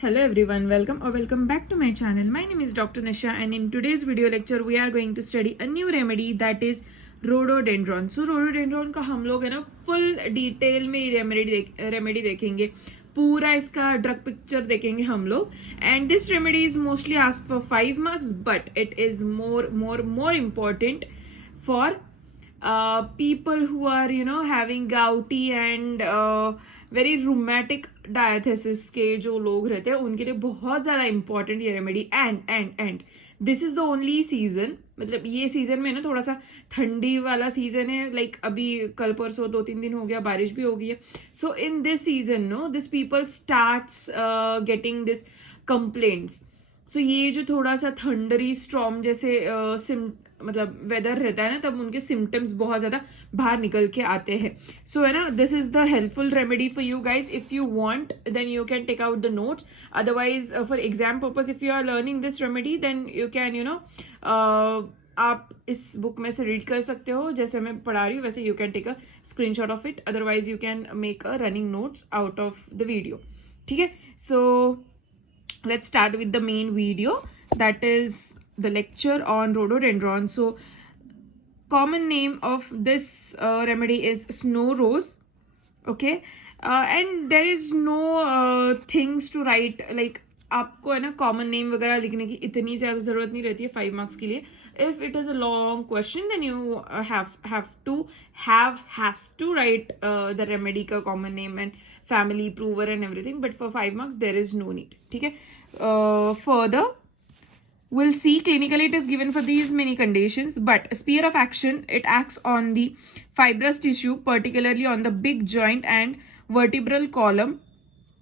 Hello everyone, welcome or welcome back to my channel. My name is Dr. Nisha and in today's video lecture we are going to study a new remedy that is rhododendron. So rhododendron का हम लोग है ना full detail में remedy देखेंगे, पूरा इसका drug picture देखेंगे हम लोग. And this remedy is mostly asked for 5 marks, but it is more important for people who are having gouty and very rheumatic diathesis के जो लोग रहते हैं उनके लिए बहुत ज्यादा इंपॉर्टेंट ये remedy. And this is the only season, मतलब ये सीजन में ना थोड़ा सा ठंडी वाला सीजन है. लाइक अभी कल परसों 2-3 दिन हो गया, बारिश भी हो गई है. So in this season this people starts getting this complaints. So ये जो थोड़ा सा थंडरी स्टॉर्म जैसे मतलब वेदर रहता है ना, तब उनके सिम्टम्स बहुत ज्यादा बाहर निकल के आते हैं. सो है ना, this is the helpful remedy for you guys. If you want then you can take out the notes. Otherwise for exam purpose if you are learning this remedy then you can आप इस book में से read कर सकते हो. जैसे मैं पढ़ा रही हूँ वैसे you can take a screenshot of it. Otherwise you can make a running notes out of the video. ठीक है, सो let's start with the main video, that is the lecture on rhododendron. So common name of this remedy is snow rose. Okay, and there is no things to write, like आपको है ना common name वगैरह लिखने की इतनी ज्यादा जरूरत नहीं रहती है 5 मार्क्स के लिए. If it is a long question then you has to write the remedy का common name and family prover and everything, but for 5 marks there is no need. ठीक है, further we'll see clinically it is given for these many conditions, but sphere of action, it acts on the fibrous tissue, particularly on the big joint and vertebral column.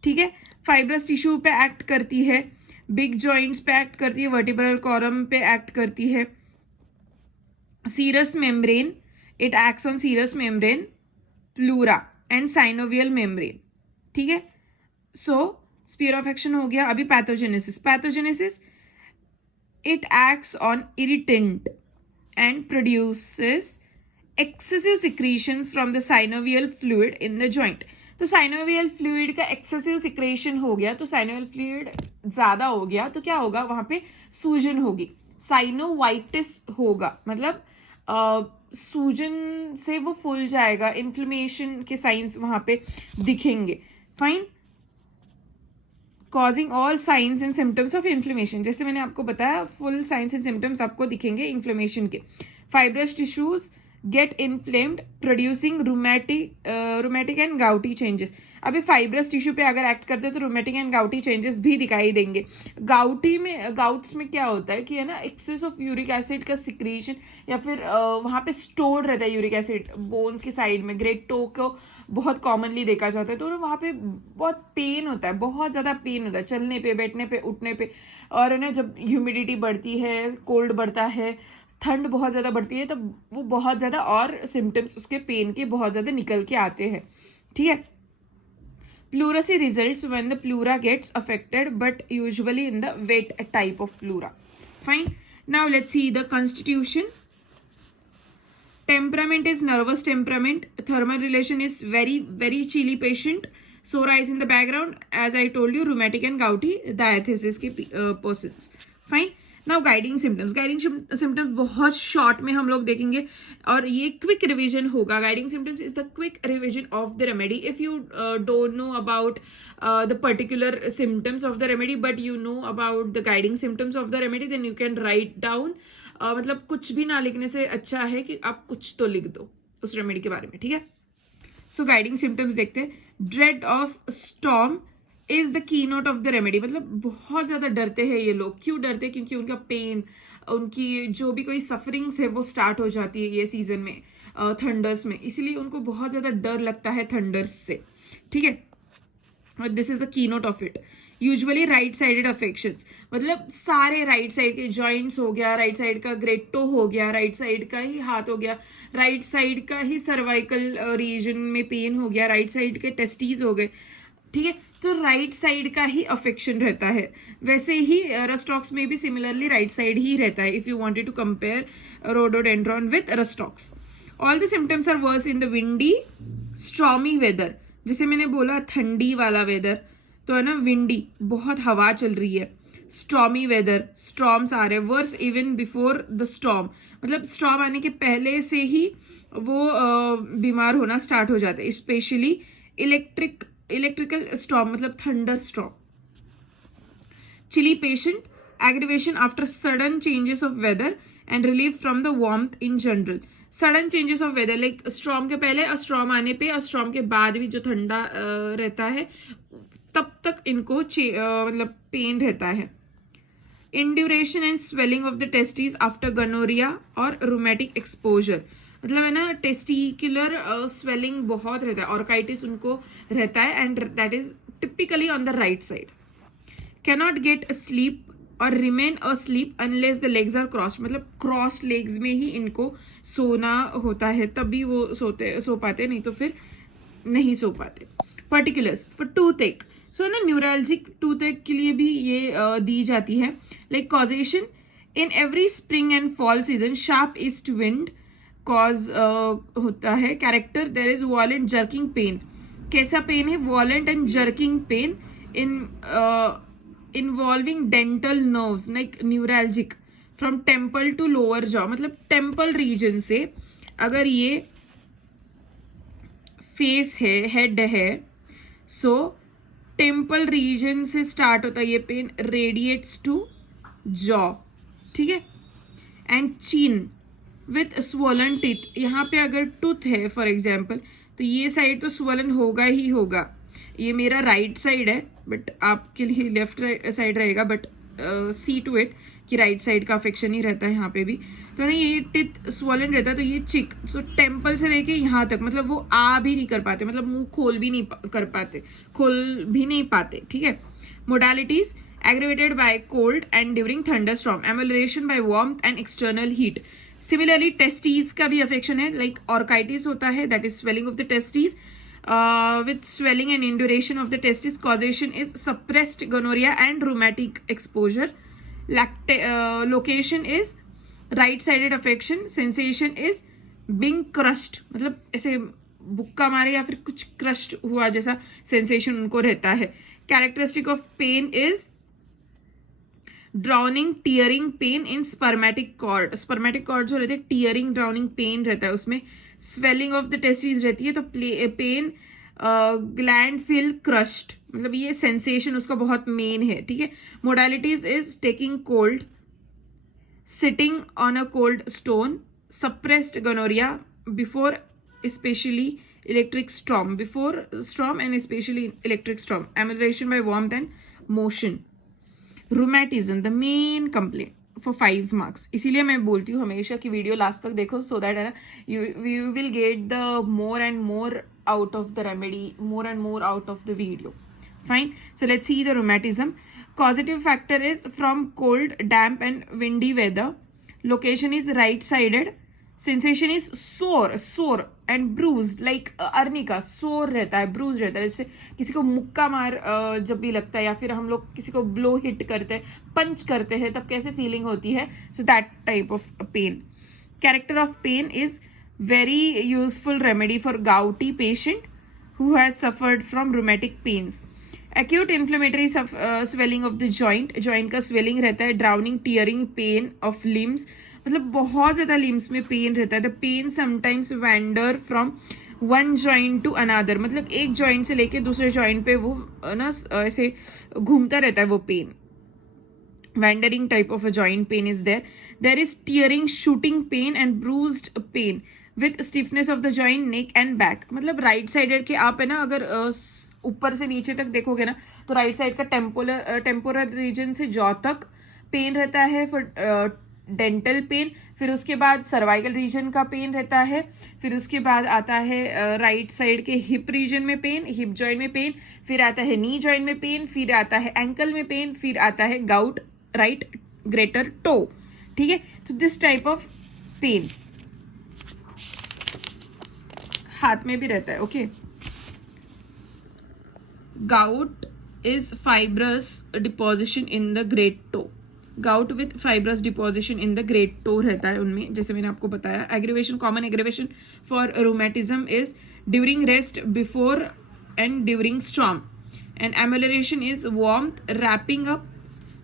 ठीक है, fibrous tissue पे act करती है, big joints पे act करती है, vertebral column पे act करती है. serous membrane, it acts on serous membrane, pleura and synovial membrane. ठीक है, सो स्पीयर ऑफ एक्शन हो गया. अभी pathogenesis it acts on irritant and produces excessive secretions from the synovial fluid in the joint. तो synovial fluid का excessive secretion हो गया, तो साइनोवियल फ्लूइड ज्यादा हो गया तो क्या होगा, वहां पे सूजन होगी, साइनोवाइटिस होगा, मतलब सूजन से वो फूल जाएगा, इन्फ्लेमेशन के साइंस वहां पे दिखेंगे. Fine, causing all science and symptoms of inflammation. जैसे मैंने आपको बताया फुल साइंस एंड सिम्टम्स आपको दिखेंगे इन्फ्लेमेशन के. Fibrous tissues get inflamed producing rheumatic and gouty changes. अभी फाइब्रस टिश्यू पे अगर एक्ट करते हैं तो रूमेटिक एंड गाउटी चेंजेस भी दिखाई देंगे. गाउट्स में क्या होता है कि है ना एक्सेस ऑफ यूरिक एसिड का सिक्रीशन, या फिर वहां पे स्टोर्ड रहता है यूरिक एसिड बोन्स के साइड में. ग्रेट टो को बहुत कॉमनली देखा जाता है, तो वहां पे बहुत पेन होता है, बहुत ज्यादा पेन होता है चलने पे, बैठने पे, उठने पे. और ना जब ह्यूमिडिटी बढ़ती है, कोल्ड बढ़ता है, ठंड बहुत ज्यादा बढ़ती है, तब वो बहुत ज्यादा और सिम्टम्स उसके पेन के बहुत ज्यादा निकल के आते हैं. ठीक है, pleurisy results when the pleura gets affected, but usually in the wet type of pleura. Fine, now let's see the constitution. Temperament is nervous temperament. Thermal relation is very chilly patient. Sore eyes in the background, as I told you, rheumatic and gouty diathesis के persons. Fine. Now guiding symptoms बहुत short में हम लोग देखेंगे और ये quick revision होगा. Guiding symptoms is the quick revision of the remedy. If you don't know about the particular symptoms of the remedy but you know about the guiding symptoms of the remedy, then you can write down. मतलब कुछ भी ना लिखने से अच्छा है कि आप कुछ तो लिख दो उस रेमेडी के बारे में. ठीक है, सो गाइडिंग सिम्टम्स देखते हैं. Dread of storm is the key note of the remedy. मतलब बहुत ज्यादा डरते हैं ये लोग. क्यों डरते हैं? क्योंकि उनका पेन, उनकी जो भी कोई सफरिंग्स है वो स्टार्ट हो जाती है ये सीजन में, थंडर्स में, इसीलिए उनको बहुत ज्यादा डर लगता है थंडर्स से. ठीक है, this is the key note of it. Usually right sided affections, मतलब सारे राइट साइड के जॉइंट्स हो गया, राइट साइड का ग्रेट टो हो गया, राइट साइड का ही हाथ हो गया, राइट साइड का ही सर्वाइकल रीजन में पेन हो गया, राइट साइड के टेस्टीज हो गए. ठीक है, तो राइट साइड का ही अफेक्शन रहता है. वैसे ही रस्टॉक्स में भी सिमिलरली राइट साइड ही रहता है. If you wanted to compare rhododendron with rhus tox. All the symptoms are worse in the windy stormy weather. जैसे मैंने बोला ठंडी वाला वेदर, तो है ना विंडी, बहुत हवा चल रही है, स्टॉमी वेदर, स्टॉर्म्स आ रहे हैं, worse even before the storm, मतलब स्टॉर्म आने के पहले से ही वो बीमार होना स्टार्ट हो जाते हैं, स्पेशली इलेक्ट्रिकल स्टॉर्म मतलब thunderstorm. Chilly patient, aggravation after sudden changes of weather and relief from the warmth in general. Sudden changes of weather like storm के पहले और स्टॉर्म आने पे और स्टॉर्म के बाद भी जो ठंडा रहता है तब तक इनको मतलब पेन रहता है. Induration and swelling of the testis after gonorrhoea और रूमेटिक एक्सपोजर, मतलब है ना टेस्टिकुलर स्वेलिंग बहुत रहता है, ऑर्काइटिस उनको रहता है and that is typically on the right side. Cannot get sleep और remain asleep unless the legs are crossed, मतलब क्रॉस लेग्स में ही इनको सोना होता है, तभी वो सो पाते, नहीं तो फिर नहीं सो पाते. पर्टिकुलर्स फॉर टूथ एक, सो ना न्यूरैल्जिक टूथ एक के लिए भी ये दी जाती है. Like causation, in every spring and fall season sharp east wind cause होता है. Character, there is violent jerking pain, कैसा पेन है, violent and jerking pain in involving dental nerves like neuralgic from temple to lower jaw, मतलब temple reason से अगर ये face है, head है, सो टेम्पल रीजन से स्टार्ट होता है ये पेन, रेडिएट्स टू जॉ, ठीक है. एंड चीन विथ स्वोलन टीथ, यहाँ पे अगर टूथ है फॉर एग्जाम्पल तो ये साइड तो स्वोलन होगा ही होगा. ये मेरा राइट साइड है बट आपके लिए लेफ्ट साइड रहेगा, बट सी टू इट कि राइट साइड का अफेक्शन ही रहता है यहाँ पे भी. तो ना ये टिथ स्वोलन रहता है, तो ये चिक, सो टेम्पल से लेके यहाँ तक, मतलब वो आ भी नहीं कर पाते, मतलब मुंह खोल भी नहीं पाते, ठीक है. Modalities, aggravated by cold and during thunderstorm, amelioration by warmth and external heat. Similarly testes का भी अफेक्शन है, लाइक ऑर्काइटिस होता है, that is swelling of the testes. With swelling and induration of the testis, causation is suppressed gonorrhea and rheumatic exposure. Location is right-sided affection. Sensation is being crushed, मतलब ऐसे बुक्का मारे या फिर कुछ crust हुआ जैसा सेंसेशन उनको रहता है. Characteristic of pain is drowning tearing pain in spermatic cord. Spermatic cord जो रहते हैं टीयरिंग ड्राउनिंग पेन रहता है उसमें. स्वेलिंग ऑफ द टेस्टिस रहती है, तो पेन ग्लैंड फील क्रश्ड, मतलब ये सेंसेशन उसका बहुत मेन है, ठीक है. Modalities is taking cold, sitting on a cold stone, suppressed gonorrhoea before specially electric storm, before storm and specially electric storm, amelioration by warmth and motion. Rheumatism the main complaint for 5 marks, इसीलिए मैं बोलती हूँ हमेशा कि video last तक देखो, so that है ना you will get the more and more out of the remedy, more and more out of the video. Fine, so let's see the rheumatism. Causative factor is from cold, damp and windy weather. Location is right sided. Sensation is sore and bruised like arnica, sore रहता है, bruised रहता है, जैसे किसी को मुक्का मार जब भी लगता है या फिर हम लोग किसी को ब्लो हिट करते हैं, पंच करते हैं, तब कैसे फीलिंग होती है, so that type of pain. Character of pain is very useful remedy for gouty patient who has suffered from rheumatic pains. Acute inflammatory swelling of the joint का swelling रहता है. Drowning tearing pain of limbs, मतलब बहुत ज्यादा limbs में pain रहता है. The pain sometimes wander from one joint to another, मतलब एक जॉइंट से लेके दूसरे जॉइंट पे वो ना ऐसे घूमता रहता है वो pain. Wandering type of a joint pain is there. There is tearing shooting pain and bruised pain with stiffness of the joint, neck and back, मतलब राइट साइडेड के आप है ना अगर ऊपर से नीचे तक देखोगे ना तो राइट साइड का टेम्पोरल रीजन से जॉ तक पेन रहता है फॉर डेंटल पेन. फिर उसके बाद सर्वाइकल रीजन का पेन रहता है. फिर उसके बाद आता है राइट साइड के हिप रीजन में पेन, हिप जॉइंट में पेन. फिर आता है नी जॉइंट में पेन. फिर आता है एंकल में पेन. फिर आता है गाउट राइट ग्रेटर टो, ठीक है. तो दिस टाइप ऑफ पेन हाथ में भी रहता है. Okay, gout is fibrous deposition in the great toe. gout with fibrous deposition in the great toe रहता है उनमें, जैसे मैंने आपको बताया. aggravation, common aggravation for rheumatism is during rest, before and during storm. and amelioration is warmth, wrapping up,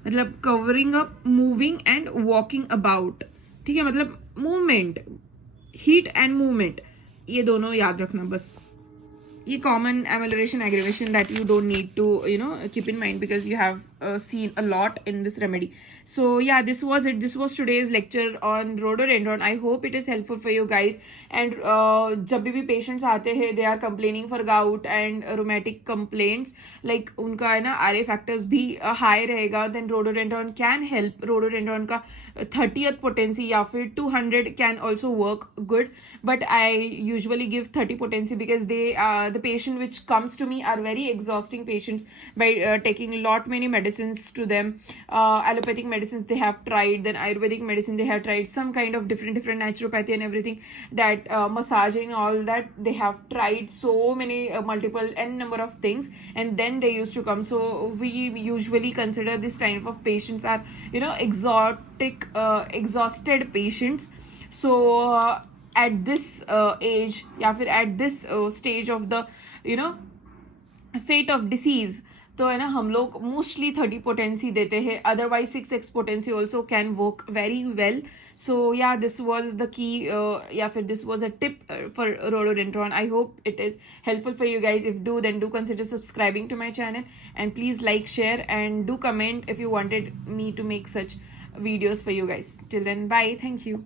मतलब covering up, moving and walking about. ठीक है, मतलब movement, heat and movement, ये दोनों याद रखना बस. ये common amelioration aggravation that you don't need to keep in mind because you have seen a lot in this remedy. So yeah, this was it. This was today's lecture on rhododendron. I hope it is helpful for you guys. And जब भी patients आते हैं, they are complaining for gout and rheumatic complaints, like उनका है ना RA factors भी high रहेगा, then rhododendron can help. Rhododendron का 30th potency या फिर 200 can also work good, but I usually give 30 potency because the patient which comes to me are very exhausting patients by taking lot many medicines to them. Allopathic medicines they have tried, then Ayurvedic medicine they have tried, some kind of different naturopathy and everything, that massaging, all that they have tried, so many multiple n number of things, and then they used to come. So we usually consider this type of patients are exhausted patients. So at this age या फिर at this stage of the fate of disease, तो है ना हम लोग mostly 30 potency देते हैं. Otherwise 6x potency also can work very well. So yeah, this was the key या फिर this was a tip for rhododendron. I hope it is helpful for you guys. If do, then do consider subscribing to my channel, and please like, share and do comment if you wanted me to make such videos for you guys. Till then, bye, thank you.